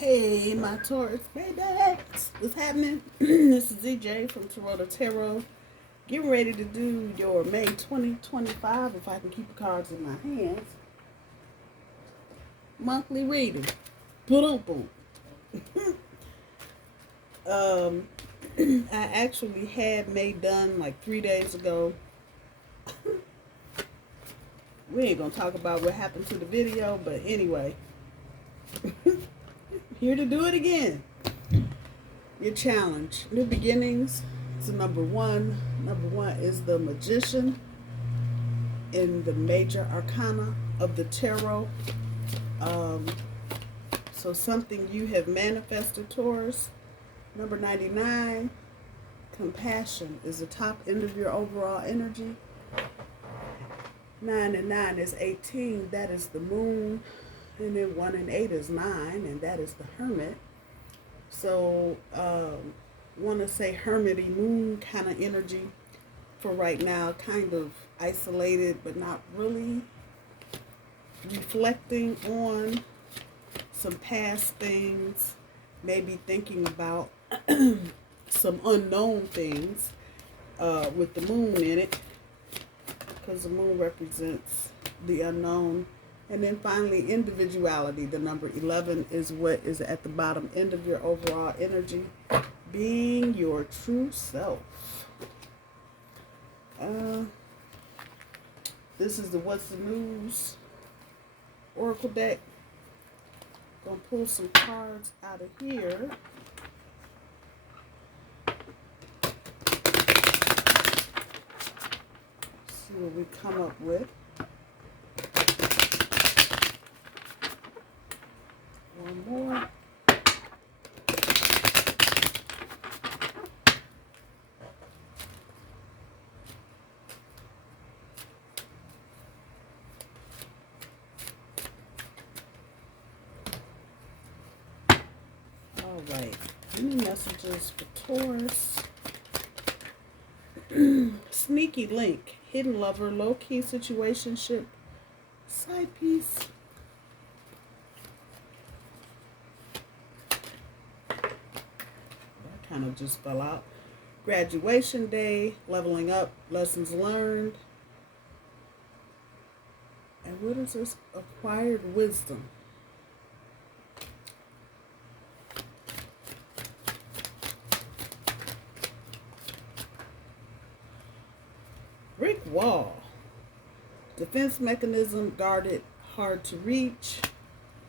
Hey, my Taurus baby, what's happening? This is ZJ from Taurota Tarot. Getting ready to do your May 2025, if I can keep the cards in my hands, monthly reading. Boom, boom. I actually had May done like 3 days ago. We ain't gonna talk about what happened to the video, but anyway. Here to do it again. Your challenge. New beginnings. So number one. Number one is the Magician in the major arcana of the tarot. So something you have manifested, Taurus. Number 99. Compassion is the top end of your overall energy. 9 and 9 is 18. That is the moon. And then 1 and 8 is 9, and that is the Hermit. So, want to say hermity moon kind of energy for right now, kind of isolated, but not really reflecting on some past things, maybe thinking about some unknown things with the moon in it, because the moon represents the unknown. And then finally, individuality. The number 11 is what is at the bottom end of your overall energy. Being your true self. This is the What's the News Oracle deck. Gonna pull some cards out of here. See what we come up with. One more. All right. Any messages for Taurus? Sneaky link, hidden lover, low-key situationship, side piece. Kind of just fell out. Graduation day, leveling up, lessons learned. And what is this? Acquired wisdom. Brick wall. Defense mechanism, guarded, hard to reach.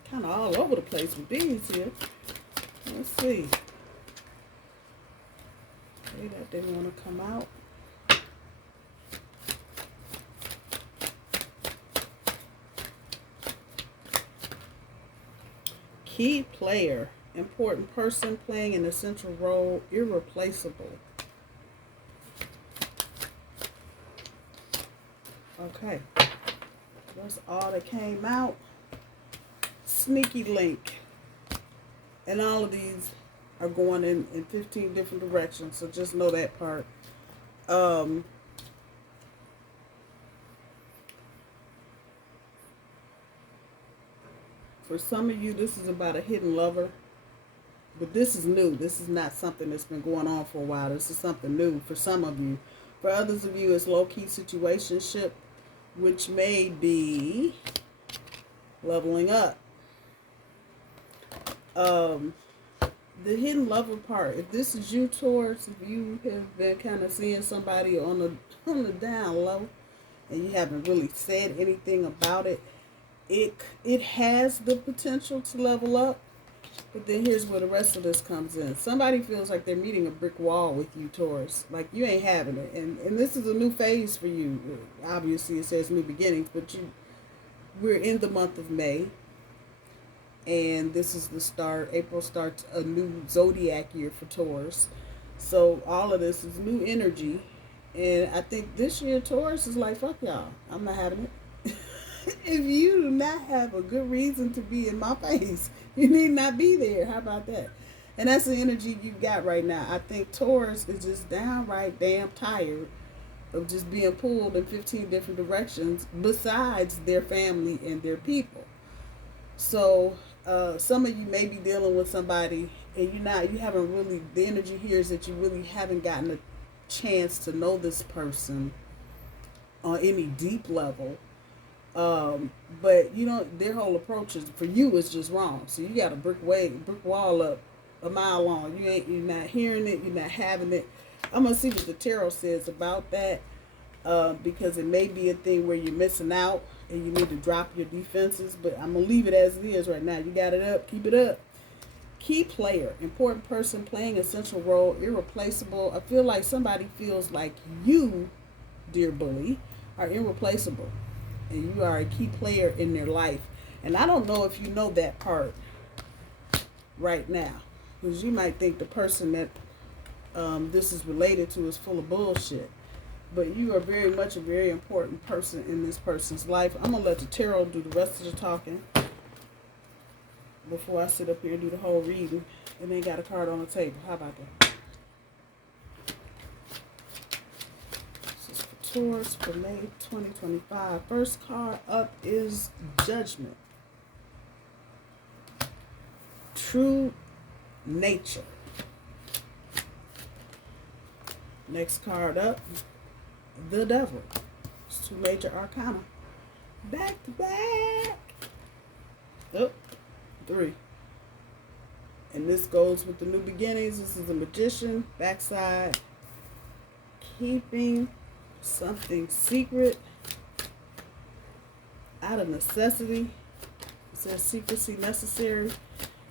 Kind of all over the place with these here. Let's see. That didn't want to come out. Key player, important person playing an essential role, irreplaceable. Okay, that's all that came out. Sneaky link, and all of these are going in 15 different directions, so just know that part. For some of you, this is about a hidden lover, but this is new. This is not something that's been going on for a while. This is something new for some of you. For others of you, it's low-key situationship, which may be leveling up. The hidden lover part, if this is you, Taurus, if you have been kind of seeing somebody on the down low and you haven't really said anything about it, it has the potential to level up. But then here's where the rest of this comes in. Somebody feels like they're meeting a brick wall with you, Taurus. Like you ain't having it. And this is a new phase for you. Obviously, it says new beginnings, but we're in the month of May. And this is the start. April starts a new zodiac year for Taurus. So all of this is new energy. And I think this year Taurus is like, fuck y'all. I'm not having it. If you do not have a good reason to be in my face, you need not be there. How about that? And that's the energy you've got right now. I think Taurus is just downright damn tired of just being pulled in 15 different directions besides their family and their people. So Some of you may be dealing with somebody and you haven't really, the energy here is that you really haven't gotten a chance to know this person on any deep level. But you know, their whole approach is, for you, is just wrong. So you got a brick wall up a mile long. You're not hearing it, you're not having it. I'm gonna see what the tarot says about that, because it may be a thing where you're missing out and you need to drop your defenses. But I'm gonna leave it as it is right now. You got it up, keep it up. Key player, important person playing a central role, irreplaceable. I feel like somebody feels like you, dear bully, are irreplaceable, and you are a key player in their life. And I don't know if you know that part right now, because you might think the person that this is related to is full of bullshit. But you are very much a very important person in this person's life. I'm going to let the tarot do the rest of the talking before I sit up here and do the whole reading and then got a card on the table. How about that? This is for Taurus for May 2025. First card up is Judgment. True nature. Next card up, the Devil. It's 2 major arcana. Back to back. Oh, 3. And this goes with the new beginnings. This is the Magician. Backside. Keeping something secret out of necessity. It says secrecy necessary.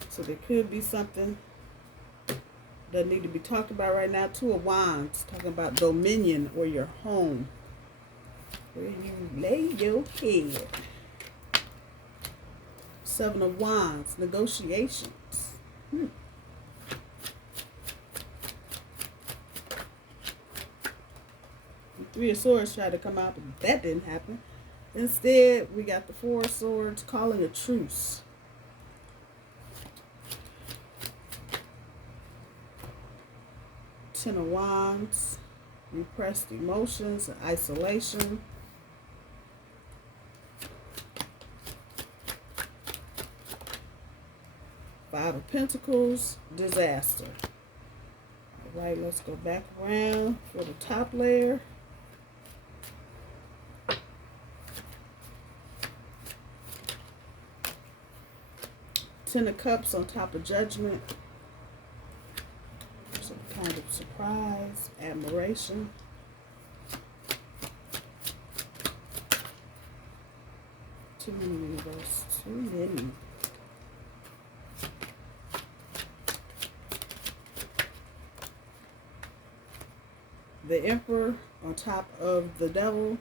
So there could be something that need to be talked about right now. 2 of Wands, talking about dominion or your home, where you lay your head. 7 of Wands, negotiations. 3 of Swords tried to come out, but that didn't happen. Instead, we got the 4 of Swords, calling a truce. 10 of Wands, repressed emotions and isolation. 5 of Pentacles, disaster. All right, let's go back around for the top layer. Ten of Cups on top of Judgment. Some kind of surprise, admiration. Too many, universe. Too many. The Emperor on top of the Devil.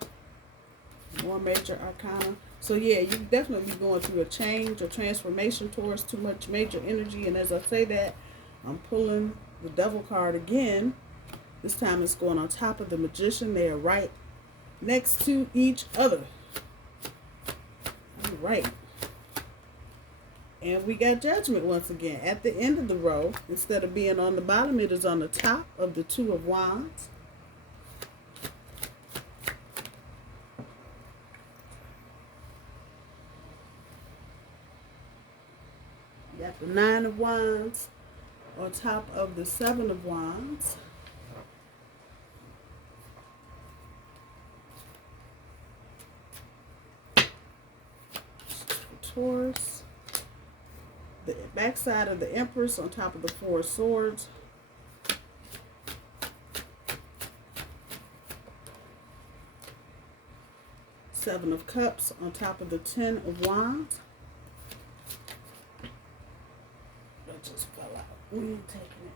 More major arcana. So yeah, you're definitely going through a change or transformation towards too much major energy. And as I say that, I'm pulling the Devil card again. This time it's going on top of the Magician. They are right next to each other. All right. And we got Judgment once again at the end of the row. Instead of being on the bottom, it is on the top of the 2 of Wands. Got the 9 of Wands on top of the 7 of Wands. Taurus. The backside of the Empress on top of the 4 of Swords. Seven of Cups on top of the 10 of Wands. That just fell out. We ain't taking it.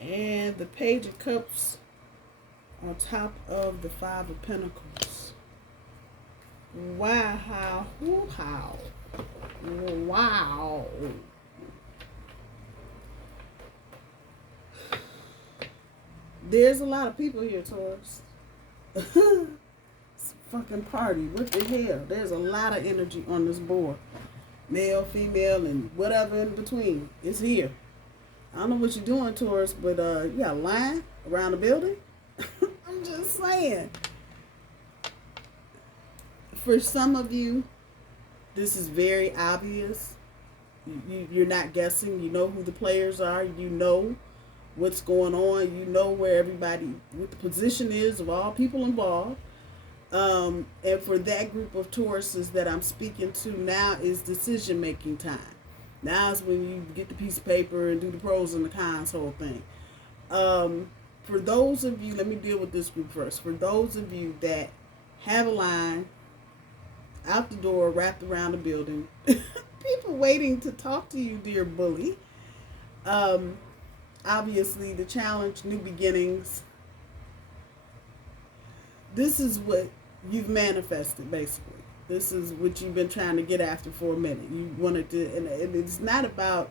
And the Page of Cups on top of the 5 of Pentacles. Wow. Wow. Wow. There's a lot of people here, Taurus. It's a fucking party. What the hell? There's a lot of energy on this board. male, female, and whatever in between. It's here. I don't know what you're doing, Taurus, but you got a line around the building. I'm just saying. For some of you, this is very obvious. You're not guessing. You know who the players are. You know what's going on. You know where everybody, what the position is of all people involved. And for that group of Tauruses that I'm speaking to, now is decision-making time. Now is when you get the piece of paper and do the pros and the cons whole thing. For those of you, let me deal with this group first. For those of you that have a line out the door wrapped around the building, people waiting to talk to you, dear bully. Obviously, the challenge, new beginnings. This is what you've manifested, basically. This is what you've been trying to get after for a minute. You wanted to, and it's not about,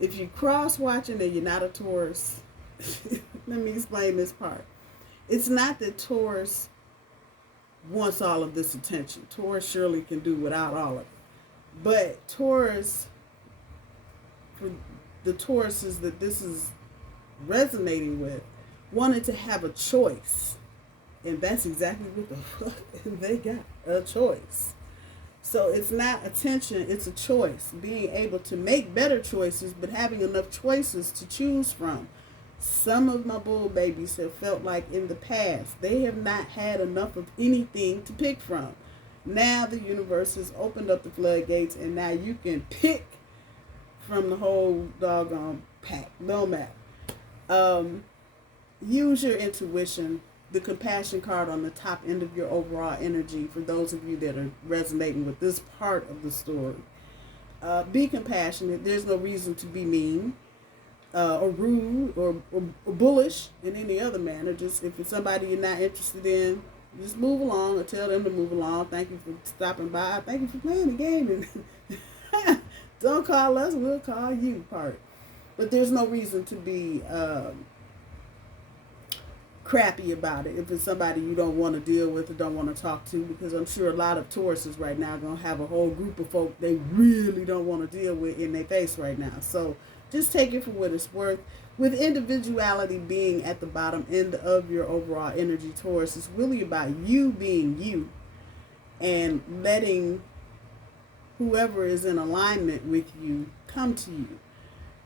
if you're cross-watching and you're not a Taurus, let me explain this part. It's not that Taurus wants all of this attention. Taurus surely can do without all of it. But Taurus, for the Tauruses that this is resonating with, wanted to have a choice. And that's exactly what the fuck they got, a choice. So it's not attention, it's a choice. Being able to make better choices, but having enough choices to choose from. Some of my bull babies have felt like in the past, they have not had enough of anything to pick from. Now the universe has opened up the floodgates, and now you can pick from the whole doggone pack. No matter. Use your intuition. The compassion card on the top end of your overall energy, for those of you that are resonating with this part of the story. Be compassionate. There's no reason to be mean or rude or bullish in any other manner. Just if it's somebody you're not interested in, just move along or tell them to move along. Thank you for stopping by. Thank you for playing the game. And don't call us, we'll call you part. But there's no reason to be crappy about it if it's somebody you don't want to deal with or don't want to talk to, because I'm sure a lot of Tauruses right now are going to have a whole group of folk they really don't want to deal with in their face right now. So just take it for what it's worth. With individuality being at the bottom end of your overall energy, Taurus, it's really about you being you and letting whoever is in alignment with you come to you,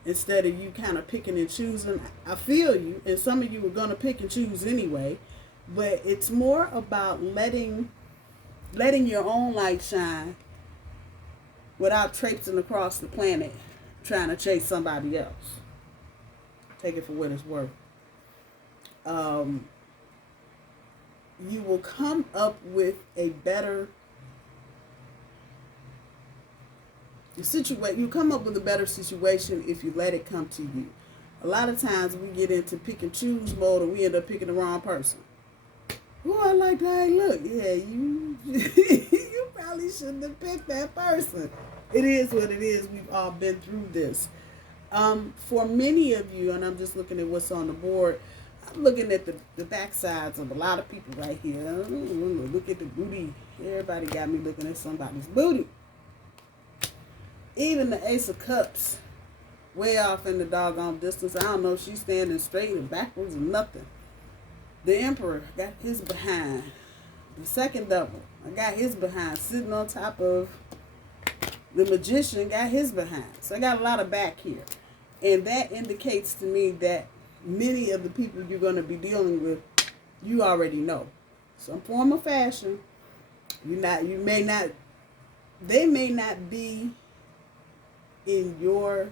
instead of you kind of picking and choosing. I feel you, and some of you are going to pick and choose anyway, but it's more about letting your own light shine without traipsing across the planet trying to chase somebody else. Take it for what it's worth. You will come up with a better you come up with a better situation if you let it come to you. A lot of times we get into pick and choose mode and we end up picking the wrong person. Oh, I like that. Look, yeah, you you probably shouldn't have picked that person. It is what it is. We've all been through this. For many of you, and I'm just looking at what's on the board, I'm looking at the backsides of a lot of people right here. Look at the booty. Everybody got me looking at somebody's booty. Even the Ace of Cups, way off in the doggone distance. I don't know if she's standing straight or backwards or nothing. The Emperor got his behind. The second double, I got his behind. Sitting on top of the Magician, got his behind. So I got a lot of back here. And that indicates to me that many of the people you're going to be dealing with, you already know. Some form of fashion. They may not be in your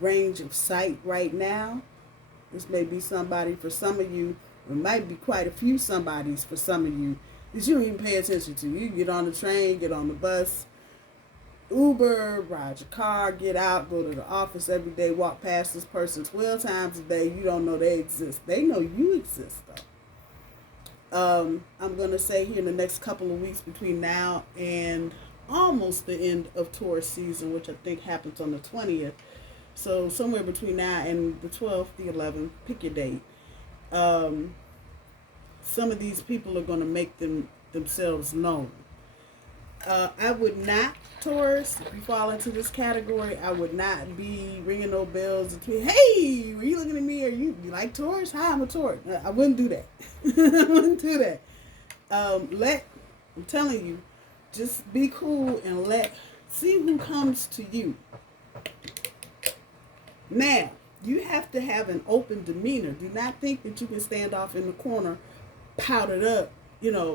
range of sight right now. This may be somebody for some of you. It might be quite a few somebodies for some of you that you don't even pay attention to. You get on the train, get on the bus, Uber, ride your car, get out, go to the office every day, walk past this person 12 times a day. You don't know they exist. They know you exist, though. I'm going to say here in the next couple of weeks between now and almost the end of Taurus season, which I think happens on the 20th. So somewhere between now and the 12th, the 11th, pick your date. Some of these people are going to make themselves known. I would not, Taurus, if you fall into this category, I would not be ringing no bells and tweet, hey, were you looking at me? Are you like Taurus? Hi, I'm a Taurus. I wouldn't do that. I wouldn't do that. I'm telling you, just be cool and see who comes to you. Now, you have to have an open demeanor. Do not think that you can stand off in the corner, powdered up,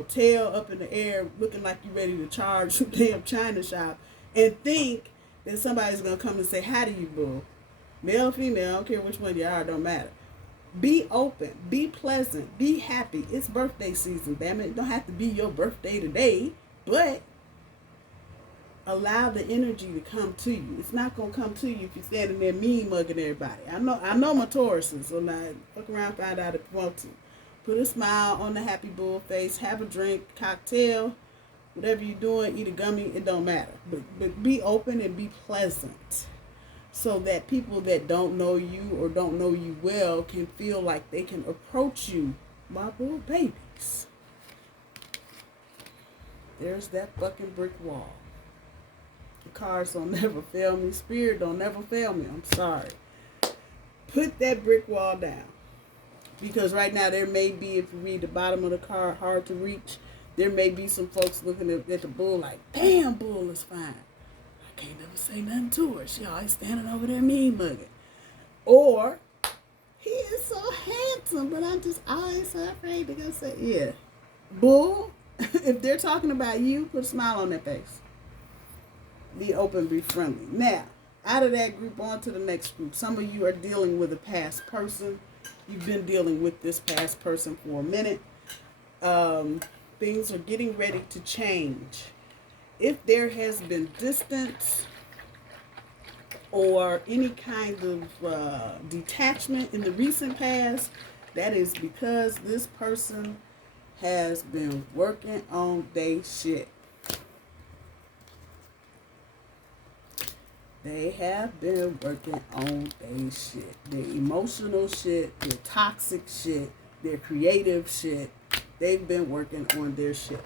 tail up in the air, looking like you're ready to charge some damn China shop, and think that somebody's going to come and say, hi to you, boo. Male, female, I don't care which one you are, it don't matter. Be open, be pleasant, be happy. It's birthday season, damn it. It don't have to be your birthday today, but allow the energy to come to you. It's not going to come to you if you're standing there mean mugging everybody. I know my Tauruses, so now fuck around, find out if you want to. Put a smile on the happy bull face, have a drink, cocktail, whatever you're doing, eat a gummy, it don't matter. But be open and be pleasant so that people that don't know you or don't know you well can feel like they can approach you, my little babies. There's that fucking brick wall. The cards don't never fail me. Spirit don't never fail me. I'm sorry. Put that brick wall down. Because right now there may be, if you read the bottom of the card, hard to reach, there may be some folks looking at the bull like, damn, bull is fine. I can't never say nothing to her. She always standing over there mean mugging. Or, he is so handsome, but I'm just always so afraid to go say, yeah. Bull, if they're talking about you, put a smile on their face. Be open, be friendly. Now, out of that group, on to the next group. Some of you are dealing with a past person. You've been dealing with this past person for a minute. Things are getting ready to change. If there has been distance or any kind of detachment in the recent past, that is because this person has been working on their shit. They have been working on their shit. Their emotional shit, their toxic shit, their creative shit. They've been working on their shit.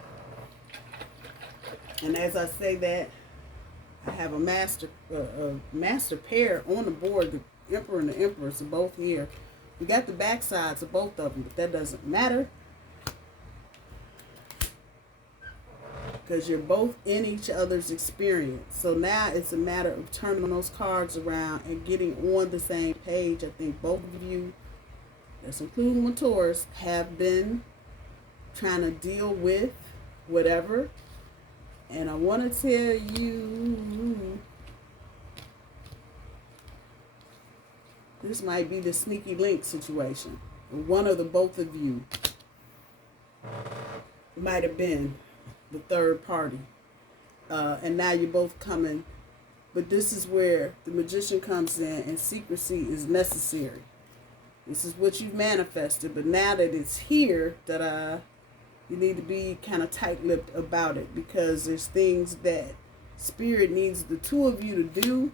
And as I say that, I have a master pair on the board. The Emperor and the Empress are both here. We got the backsides of both of them, but that doesn't matter. Because you're both in each other's experience. So now it's a matter of turning those cards around and getting on the same page. I think both of you, that's including my Taurus, have been trying to deal with whatever. And I want to tell you, this might be the sneaky link situation. One of the both of you might have been the third party. And now you're both coming. But this is where the magician comes in and secrecy is necessary. This is what you've manifested. But now that it's here, you need to be kind of tight-lipped about it. Because there's things that Spirit needs the two of you to do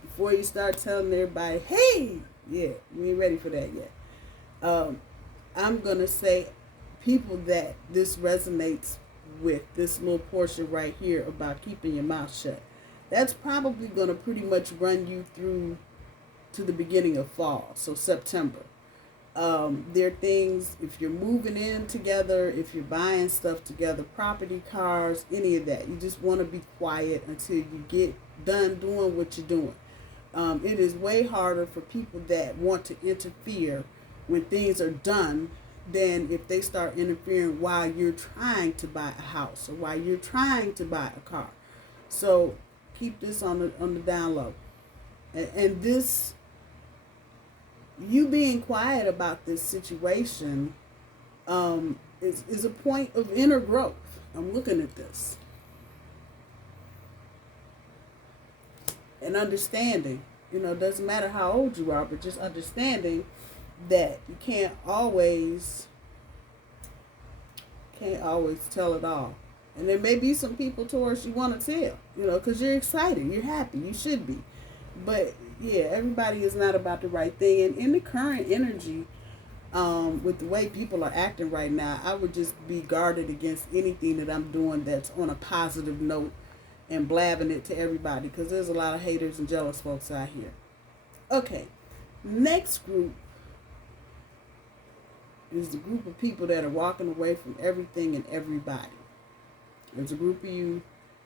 before you start telling everybody, hey, yeah, we ain't ready for that yet. I'm going to say people that this resonates with, this little portion right here about keeping your mouth shut. That's probably going to pretty much run you through to the beginning of fall, so September. There are things, if you're moving in together, if you're buying stuff together, property, cars, any of that, you just want to be quiet until you get done doing what you're doing. It is way harder for people that want to interfere when things are done than if they start interfering while you're trying to buy a house or while you're trying to buy a car. So keep this on the down low. And this, you being quiet about this situation is a point of inner growth. I'm looking at this. And understanding, it doesn't matter how old you are, but just understanding that you can't always tell it all. And there may be some people, Taurus, you want to tell, because you're excited, you're happy, you should be. But yeah, everybody is not about the right thing. And in the current energy, With the way people are acting right now, I would just be guarded against anything that I'm doing that's on a positive note and blabbing it to everybody, because there's a lot of haters and jealous folks out here. Okay, next group is the group of people that are walking away from everything and everybody. There's a group of you,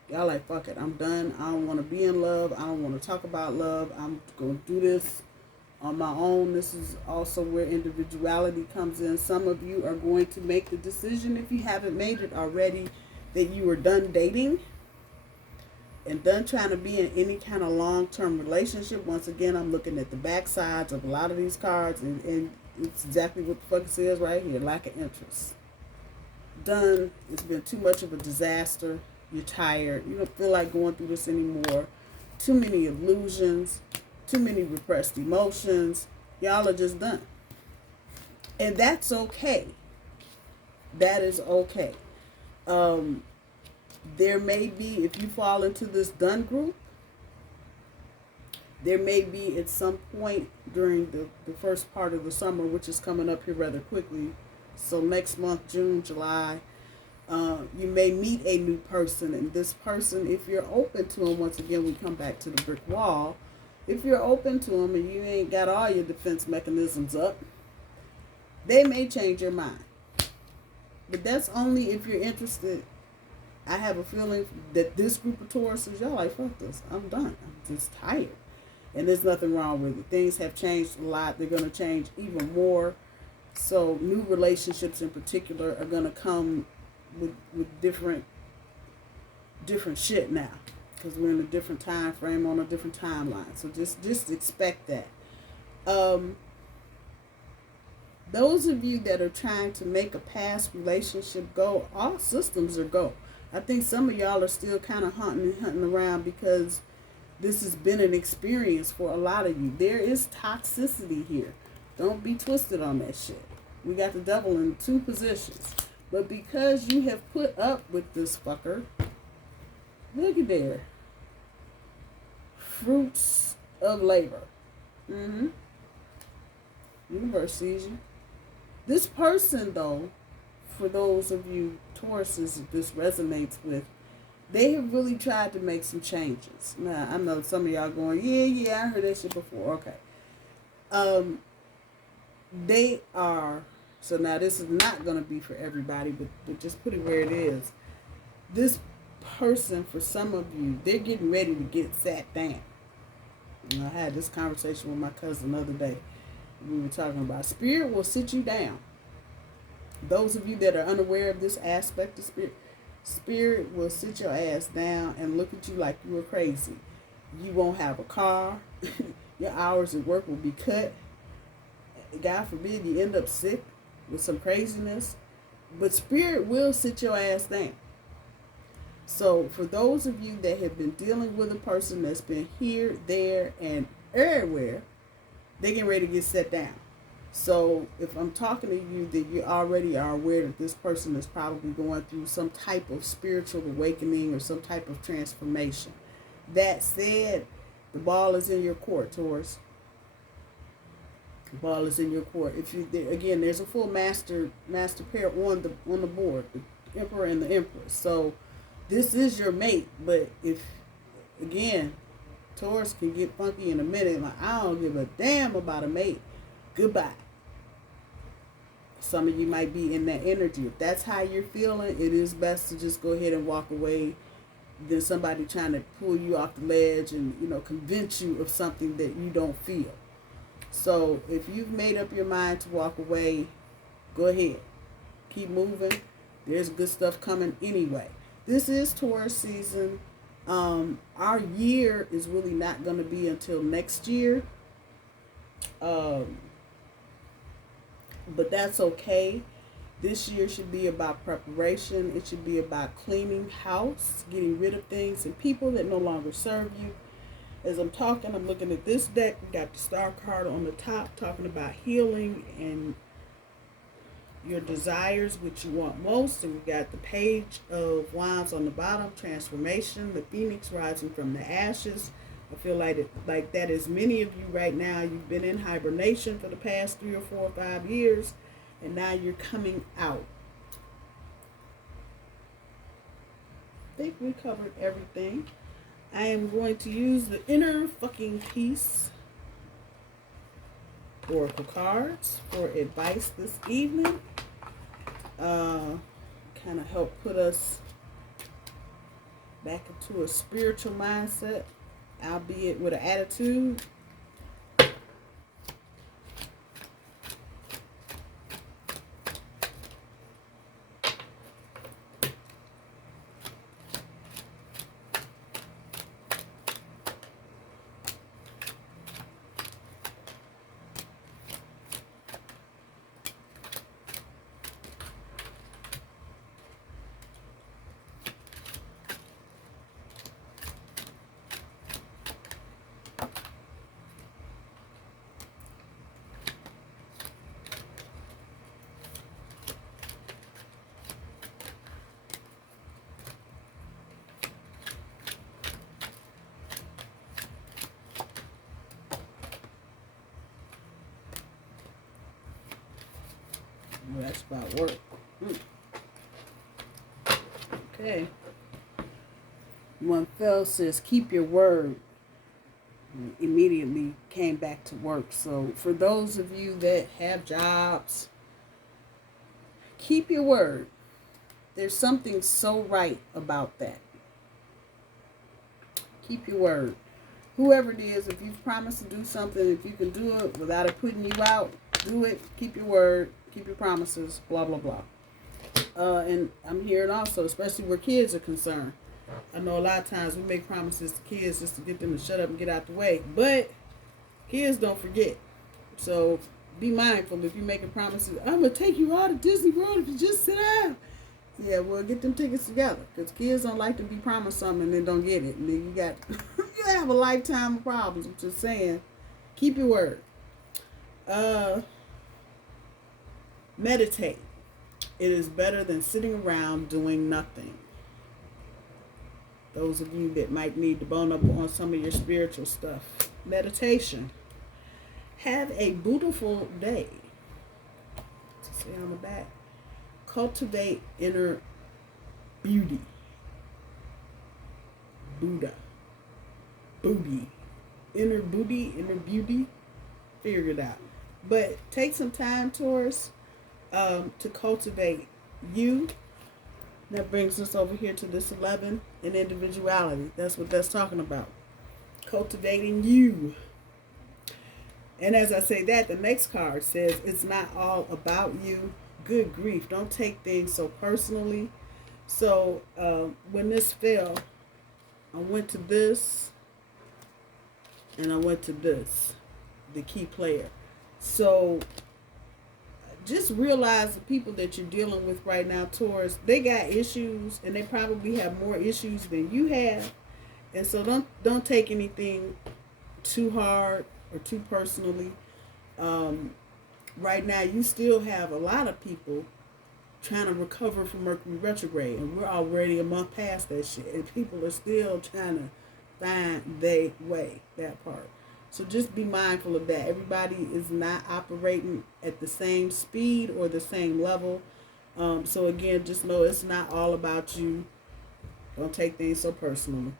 y'all like, fuck it, I'm done. I don't want to be in love. I don't want to talk about love. I'm going to do this on my own. This is also where individuality comes in. Some of you are going to make the decision, if you haven't made it already, that you are done dating and done trying to be in any kind of long-term relationship. Once again, I'm looking at the back sides of a lot of these cards, and it's exactly what the fuck it says right here: lack of interest. Done. It's been too much of a disaster. You're tired. You don't feel like going through this anymore. Too many illusions. Too many repressed emotions. Y'all are just done. And that's okay. That is okay. There may be, if you fall into this done group, there may be at some point during the first part of the summer, which is coming up here rather quickly. So next month, June, July, you may meet a new person. And this person, if you're open to them, once again, we come back to the brick wall. If you're open to them and you ain't got all your defense mechanisms up, they may change your mind. But that's only if you're interested. I have a feeling that this group of Tauruses, y'all like, fuck this, I'm done. I'm just tired. And there's nothing wrong with it. Things have changed a lot. They're going to change even more. So new relationships in particular are going to come with different shit now. Because we're in a different time frame, on a different timeline. So just expect that. Those of you that are trying to make a past relationship go, all systems are go. I think some of y'all are still kind of hunting around, because this has been an experience for a lot of you. There is toxicity here. Don't be twisted on that shit. We got the devil in 2 positions. But because you have put up with this fucker, look at there. Fruits of labor. Universe sees you. This person, though, for those of you Tauruses this resonates with, they have really tried to make some changes. Now, I know some of y'all going, yeah, I heard that shit before. Okay. They are, so now this is not going to be for everybody, but just put it where it is. This person, for some of you, they're getting ready to get sat down. You know, I had this conversation with my cousin the other day. We were talking about spirit will sit you down. Those of you that are unaware of this aspect of spirit will sit your ass down and look at you like you were crazy. You won't have a car. Your hours at work will be cut. God forbid you end up sick with some craziness. But spirit will sit your ass down. So for those of you that have been dealing with a person that's been here, there, and everywhere, they're getting ready to get set down. So if I'm talking to you, that you already are aware that this person is probably going through some type of spiritual awakening or some type of transformation. That said, the ball is in your court, Taurus. The ball is in your court. If you, again, there's a full master pair on the board, the Emperor and the Empress. So this is your mate. But if, again, Taurus can get funky in a minute, like, I don't give a damn about a mate. Goodbye. Some of you might be in that energy. If that's how you're feeling, it is best to just go ahead and walk away than somebody trying to pull you off the ledge and, convince you of something that you don't feel. So if you've made up your mind to walk away, go ahead. Keep moving. There's good stuff coming anyway. This is Taurus season. Our year is really not going to be until next year. But that's okay. This year should be about preparation. It should be about cleaning house, getting rid of things and people that no longer serve you. As I'm talking, I'm looking at this deck. We got the star card on the top talking about healing and your desires, which you want most. And we got the page of wands on the bottom, transformation, the phoenix rising from the ashes, I feel like that is many of you right now. You've been in hibernation for the past 3 or 4 or 5 years, and now you're coming out. I think we covered everything. I am going to use the Inner Fucking Peace Oracle cards for advice this evening. Kind of help put us back into a spiritual mindset, albeit with an attitude. That's about work. Okay. One fell says, keep your word. And immediately came back to work. So for those of you that have jobs, keep your word. There's something so right about that. Keep your word. Whoever it is, if you've promised to do something, if you can do it without it putting you out, do it. Keep your word. Keep your promises. Blah, blah, blah. And I'm hearing also, especially where kids are concerned. I know a lot of times we make promises to kids just to get them to shut up and get out the way. But kids don't forget. So be mindful if you're making promises. I'm going to take you out of Disney World if you just sit down. Yeah, well, get them tickets together. Because kids don't like to be promised something and then don't get it. And then you got, you have a lifetime of problems. I'm just saying, keep your word. Meditate. It is better than sitting around doing nothing. Those of you that might need to bone up on some of your spiritual stuff. Meditation. Have a beautiful day. To say on the back. Cultivate inner beauty. Buddha. Booty. Inner booty, inner beauty. Figure it out. But take some time, Taurus, to cultivate you. That brings us over here to this 11 and individuality. That's what that's talking about. Cultivating you. And as I say that, the next card says it's not all about you. Good grief. Don't take things so personally. So when this fell, I went to this and I went to this, the key player. So just realize the people that you're dealing with right now, Taurus, they got issues and they probably have more issues than you have. And so don't take anything too hard or too personally. Right now, you still have a lot of people trying to recover from Mercury retrograde, and we're already a month past that shit, and people are still trying to find their way, that part. So just be mindful of that. Everybody is not operating at the same speed or the same level. So again, just know it's not all about you. Don't take things so personally.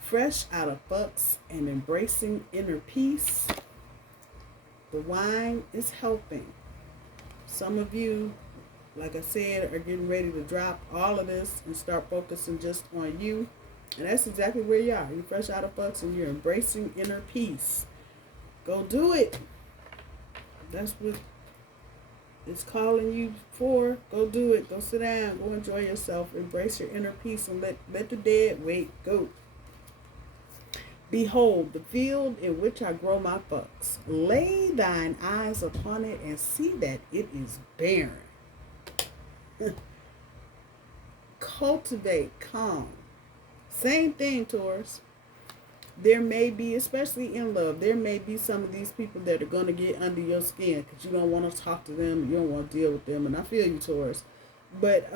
Fresh out of fucks and embracing inner peace. The wine is helping. Some of you, like I said, are getting ready to drop all of this and start focusing just on you. And that's exactly where you are. You're fresh out of fucks and you're embracing inner peace. Go do it. That's what it's calling you for. Go do it. Go sit down. Go enjoy yourself. Embrace your inner peace and let the dead wait. Go. Behold, the field in which I grow my fucks. Lay thine eyes upon it and see that it is barren. Cultivate calm. Same thing, Taurus. There may be, especially in love, there may be some of these people that are going to get under your skin because you don't want to talk to them. You don't want to deal with them. And I feel you, Taurus. But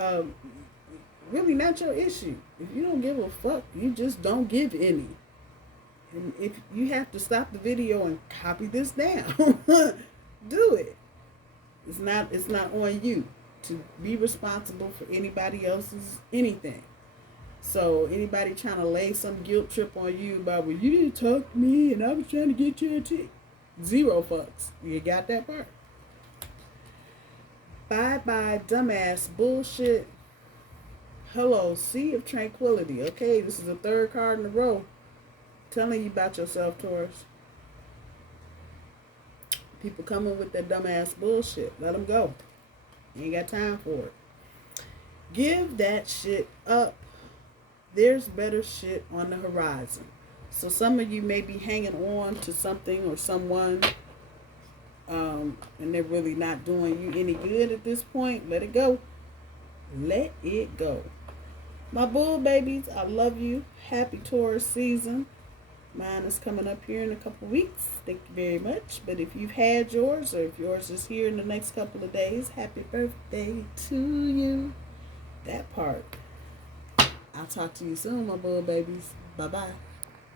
really not your issue. If you don't give a fuck, you just don't give any. And if you have to stop the video and copy this down, do it. It's not on you to be responsible for anybody else's anything. So anybody trying to lay some guilt trip on you about, well, you didn't talk to me and I was trying to get your attention. Zero fucks. You got that part? Bye-bye, dumbass bullshit. Hello, Sea of Tranquility. Okay, this is the third card in a row telling you about yourself, Taurus. People coming with that dumbass bullshit. Let them go. You ain't got time for it. Give that shit up. There's better shit on the horizon. So some of you may be hanging on to something or someone, and they're really not doing you any good at this point. Let it go. Let it go. My bull babies, I love you. Happy Taurus season. Mine is coming up here in a couple weeks. Thank you very much. But if you've had yours, or if yours is here in the next couple of days, happy birthday to you. That part. I'll talk to you soon, my bull babies. Bye-bye.